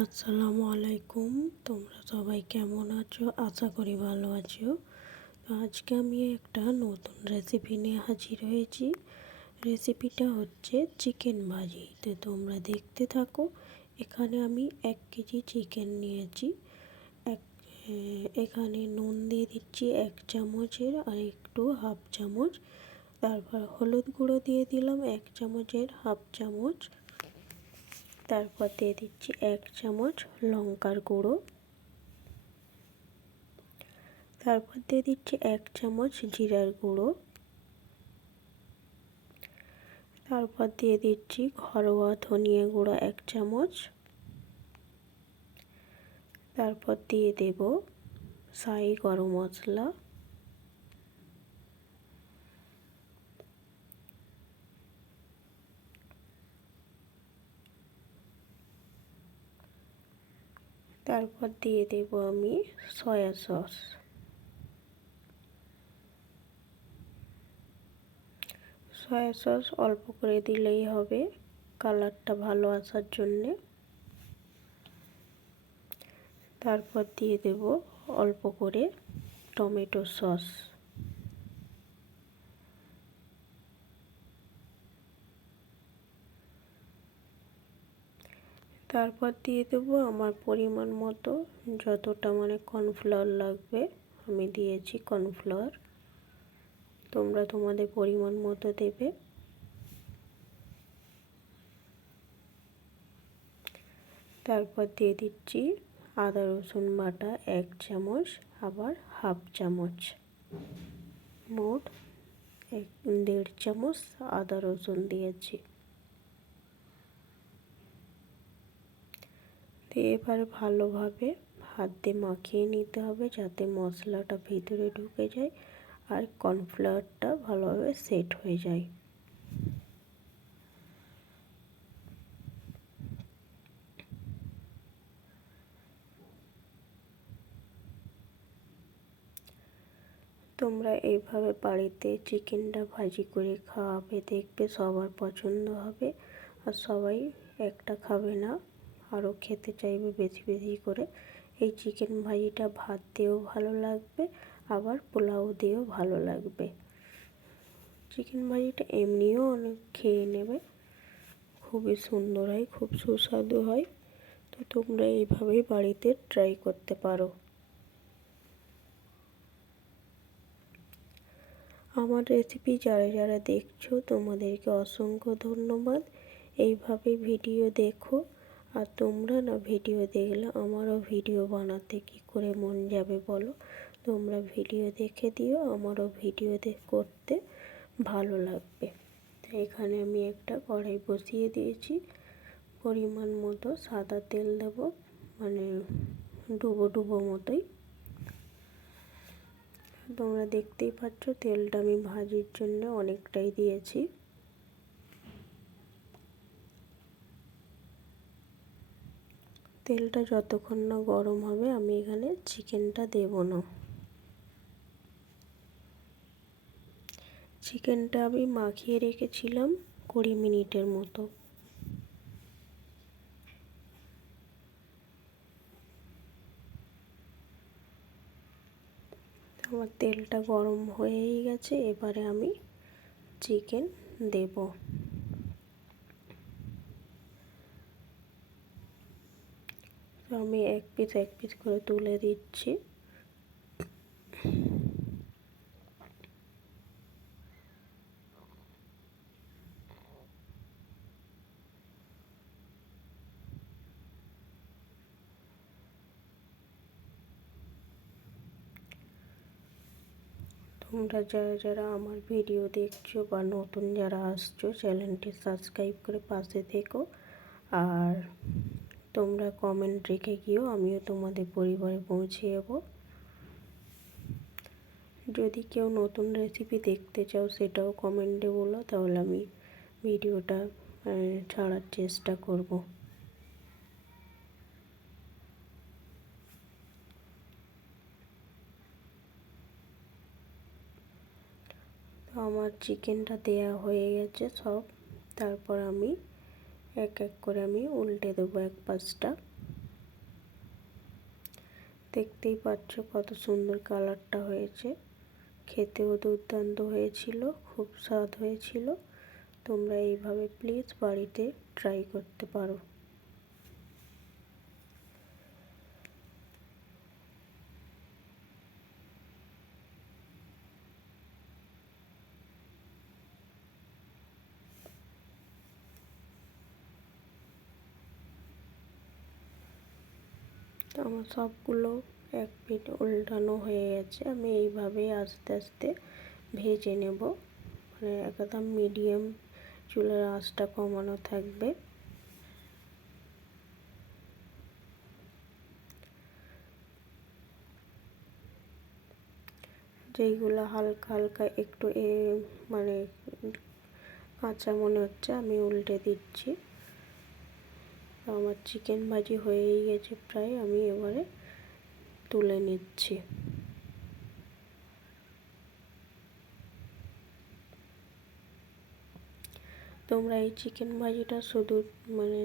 আসসালামু আলাইকুম। তোমরা সবাই কেমন আছো? আশা করি ভালো আছো। তো আজকে আমি একটা নতুন রেসিপি নিয়ে হাজির হয়েছি। রেসিপিটা হচ্ছে চিকেন ভাজি। তো তোমরা দেখতে থাকো। এখানে আমি 1 কেজি চিকেন নিয়েছি। এক এখানে নুন দিয়ে দিচ্ছি 1 চামচের আর একটু 1/2 চামচ। তারপর হলুদ গুঁড়ো দিয়ে দিলাম 1 চামচের 1/2 চামচ। তারপর দিয়ে দিচ্ছি 1 চামচ লঙ্কার গুঁড়ো। তারপর দিয়ে দিচ্ছি 1 চামচ জিরার গুঁড়ো। তারপর দিয়ে দিচ্ছি ঘরোয়া ধনিয়া গুঁড়ো 1 চামচ। তারপর দিয়ে দেব শাহি গরম মশলা। তারপর দিয়ে দেব আমি সয়া সস। সয়া সস অল্প করে দিলেই হবে, কালারটা ভালো আসার জন্যে। তারপর দিয়ে দেব অল্প করে টমেটো সস। তারপর দিয়ে দেবো আমার পরিমাণ মতো, যতটা কর্নফ্লাওয়ার লাগবে আমি দিয়েছি কর্নফ্লাওয়ার। তোমরা তোমাদের পরিমাণ মতো দেবে। তারপর দিয়ে দিচ্ছি আদা রসুন বাটা 1 চামচ, আবার 1/2 চামচ, মোট 1.5 চামচ আদা রসুন দিয়েছি। দিয়ে এবারে ভালোভাবে হাত দিয়ে মাখিয়ে নিতে হবে, যাতে মশলাটা ভিতরে ঢুকে যায় আর কর্নফ্লাওয়ারটা ভালোভাবে সেট হয়ে যায়। তোমরা এইভাবে বাড়িতে চিকেনটা ভাজি করে খাওয়াবে, দেখবে সবার পছন্দ হবে। আর সবাই একটা খাবে না, আরও খেতে চাইবে বেশি বেশি করে। এই চিকেন ভাজিটা ভাত দিয়েও ভালো লাগবে, আবার পোলাও দিয়েও ভালো লাগবে। চিকেন ভাজিটা এমনিও অনেক খেয়ে নেবে, খুবই সুন্দর হয়, খুব সুস্বাদু হয়। তো তোমরা এইভাবেই বাড়িতে ট্রাই করতে পারো। আমার রেসিপি যারা যারা দেখছো তোমাদেরকে অসংখ্য ধন্যবাদ। এইভাবে ভিডিও দেখো। আর তোমরা না ভিডিও দেখলে আমারও ভিডিও বানাতে কি করে মন যাবে বলো। তোমরা ভিডিও দেখে দিও, আমারও ভিডিও করতে ভালো লাগবে। এখানে আমি একটা কড়াই বসিয়ে দিয়েছি, পরিমাণ মতো সাদা তেল দেব, ডুবো ডুবো মতোই। তোমরা দেখতেই পাচ্ছ তেলটা আমি ভাজির জন্য অনেকটাই দিয়েছি। তেলটা যতক্ষণ না গরম হবে আমি এখানে চিকেনটা দেব না। চিকেনটা আমি মাখিয়ে রেখেছিলাম 20 মিনিটের মতো। আমার তেলটা গরম হয়েই গেছে, এবারে আমি চিকেন দেব। আমি এক পিস করে তুলে দিচ্ছি। তোমরা যারা যারা আমার ভিডিও দেখছো বা নতুন যারা আসছো, চ্যানেলটি সাবস্ক্রাইব করে পাশে থেকো। আর তোমরা কমেন্ট রেখে গিয়েও আমিও তোমাদের পরিবারে পৌঁছে যাব। যদি কেউ নতুন রেসিপি দেখতে চাও সেটাও কমেন্টে বলো, তাহলে আমি ভিডিওটা ছাড়ার চেষ্টা করব। তো আমার চিকেনটা দেয়া হয়ে গেছে সব। তারপর আমি এক এক করে আমি উল্টে দেবো এক পাশটা। দেখতেই পাচ্ছ কত সুন্দর কালারটা হয়েছে, খেতেও দুর্দান্ত হয়েছিল, খুব স্বাদ হয়েছিল। তোমরা এইভাবে প্লিজ বাড়িতে ট্রাই করতে পারো। তো আমার সবগুলো এক পিঠ উল্টানো হয়ে গেছে। আমি এইভাবেই আস্তে আস্তে ভেজে নেব, মানে একদম মিডিয়াম চুলার আঁচটা কমানো থাকবে। যেইগুলো হালকা হালকা একটু মানে কাঁচা মনে হচ্ছে আমি উল্টে দিচ্ছি। আমার চিকেন ভাজি হয়েই গেছে প্রায়, আমি এবারে তুলে নিচ্ছি। তোমরা এই চিকেন ভাজিটা শুধু মানে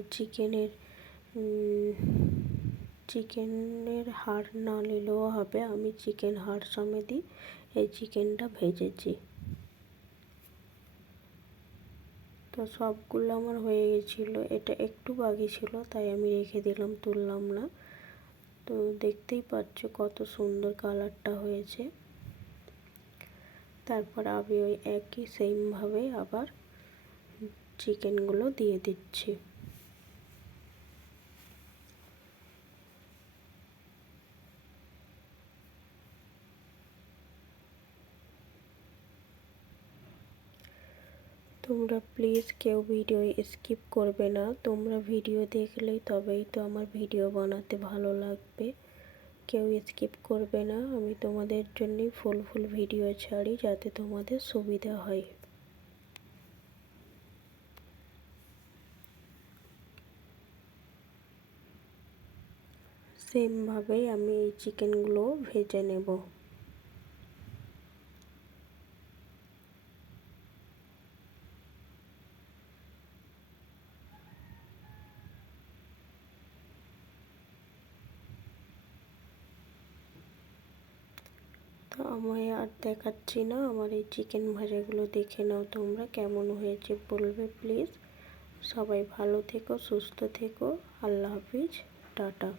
চিকেনের হাড় না নিলেও হবে, আমি চিকেন হাড় সমেতই এই চিকেনটা ভেজেছি। তো সবগুলো আমার হয়ে গেছিলো, এটা একটু বাকি ছিল তাই আমি রেখে দিলাম, তুললাম না। তো দেখতেই পাচ্ছ কত সুন্দর কালারটা হয়েছে। তারপর আমি ওই একই সেমভাবে আবার চিকেনগুলো দিয়ে দিচ্ছি। তোমরা প্লিজ কেউ ভিডিও স্কিপ করবে না, তোমরা ভিডিও দেখলেই তবেই তো আমার ভিডিও বানাতে ভালো লাগবে। কেউ স্কিপ করবে না, আমি তোমাদের জন্যই ফুল ভিডিও ছাড়ি যাতে তোমাদের সুবিধা হয়। সেমভাবেই আমি এই চিকেনগুলো ভেজে নেব। তো আমি আর দেখাচ্ছি না, আমার এই চিকেন ভাজাগুলো দেখে নাও তোমরা কেমন হয়েছে বলবে প্লিজ। সবাই ভালো থেকো, সুস্থ থেকো, আল্লাহ হাফিজ, টাটা।